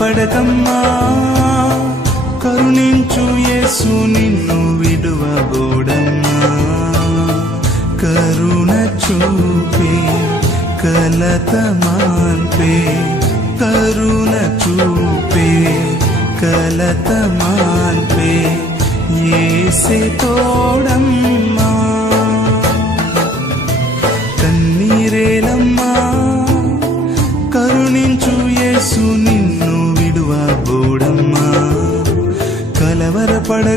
కలవరపడకమ్మా కరుణించు యేసు నిన్ను విడువబోడమ్మా. కరుణ చూపే కలత మాన్పే కరుణ చూపే కలత మాన్పే ఏసే తోడా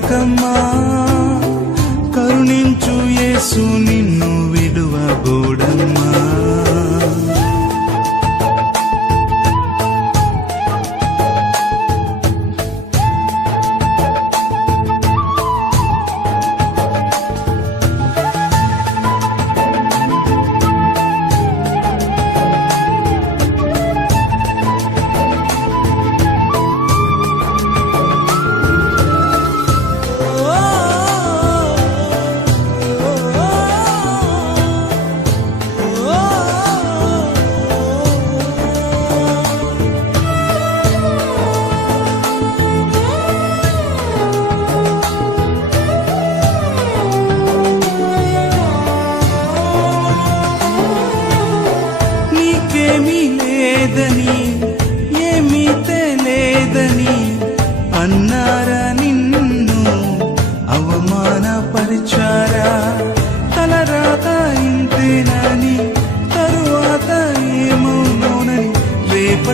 బ్రతకమ్మా కరుణించు యేసు నిన్ను విడువబోడమ్మా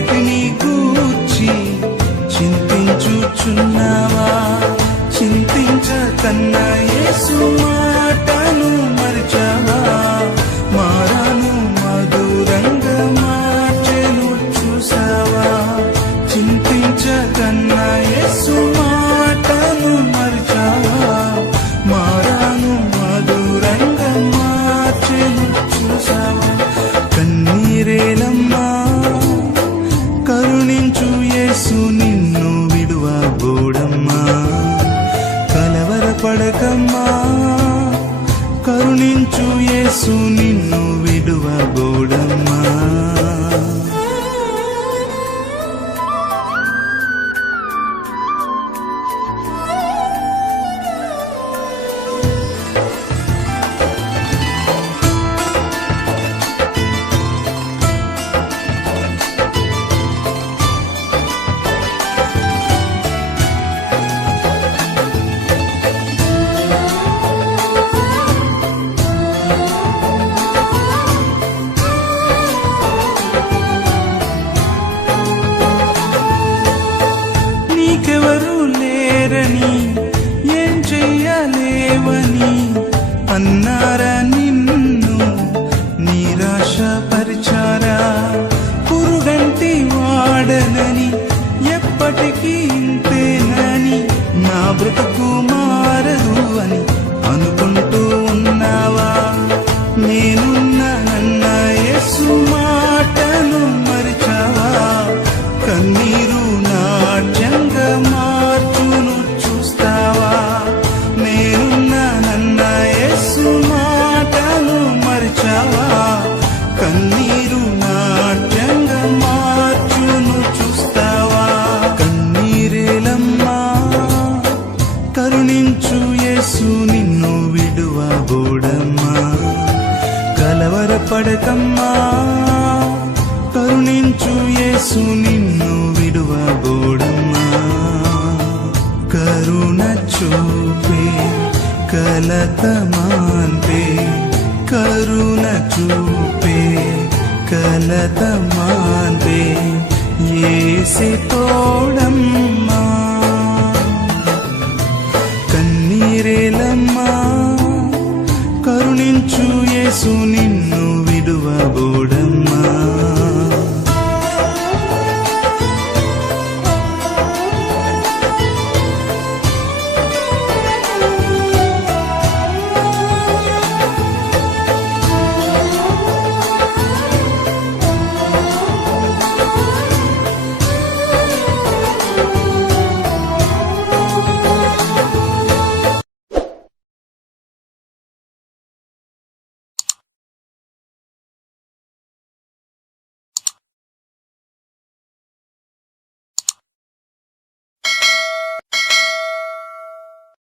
రేపటిని కూర్చి చింతించుచున్నావా? చింతించకన్నా యేసు మాటను కలవరపడకమ్మా కరుణించు యేసు నిన్ను విడువబోడమ్మా. మారదు అని అనుకుంటూ ఉన్నావా? నేనున్నానన్న యేసు మాటను మరిచావా? కన్నీరు నా కలవరపడకమ్మా కరుణించు యేసు నిన్ను విడువబోడమ్మా కరుణ చూపే కలతమాన్పే కరుణ చూపే కలతమాన్పే ఏసి తోడమ్మా. కన్నీరేలమ్మా కరుణించు యేసు నిన్ను విడువబోడమ్మా